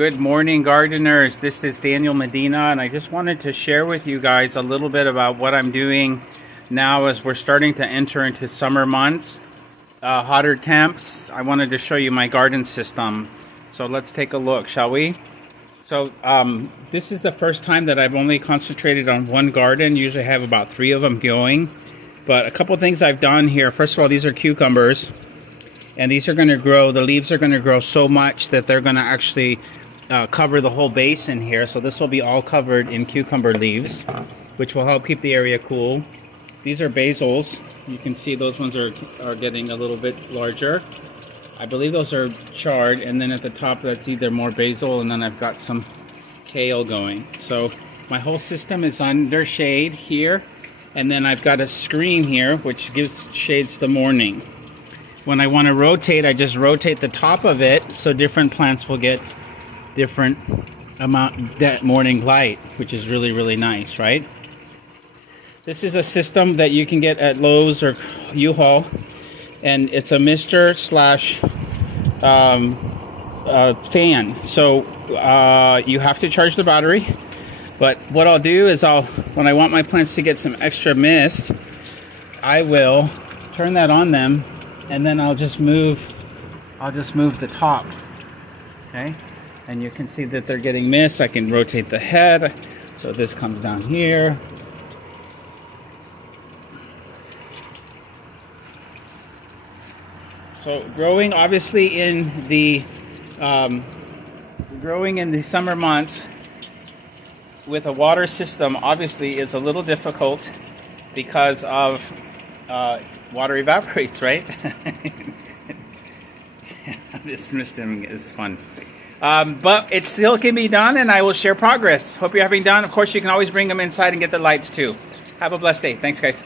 Good morning, gardeners. This is Daniel Medina, and I just wanted to share with you guys a little bit about what I'm doing now as we're starting to enter into summer months, hotter temps. I wanted to show you my garden system. So let's take a look, shall we? So this is the first time that I've only concentrated on one garden. Usually I have about 3 of them going. But a couple things I've done here. First of all, these are cucumbers. And these are going to grow, the leaves are going to grow so much that they're going to actually cover the whole basin here. So this will be all covered in cucumber leaves, which will help keep the area cool. These are basils. You can see those ones are getting a little bit larger. I believe those are chard, and then at the top that's either more basil, and then I've got some kale going. So my whole system is under shade here, and then I've got a screen here which gives shades the morning. When I want to rotate, I just rotate the top of it so different plants will get different amount that morning light, which is really, really nice, right? This is a system that you can get at Lowe's or U-Haul, and it's a mister slash fan. So you have to charge the battery, but what I'll do is when I want my plants to get some extra mist, I will turn that on them, and then I'll just move the top, okay? And you can see that they're getting mist. I can rotate the head, so this comes down here. So growing obviously in the summer months with a water system obviously is a little difficult because of water evaporates, right? This misting is fun. But it still can be done, and I will share progress. Hope you're having done. Of course, you can always bring them inside and get the lights too. Have a blessed day. Thanks, guys.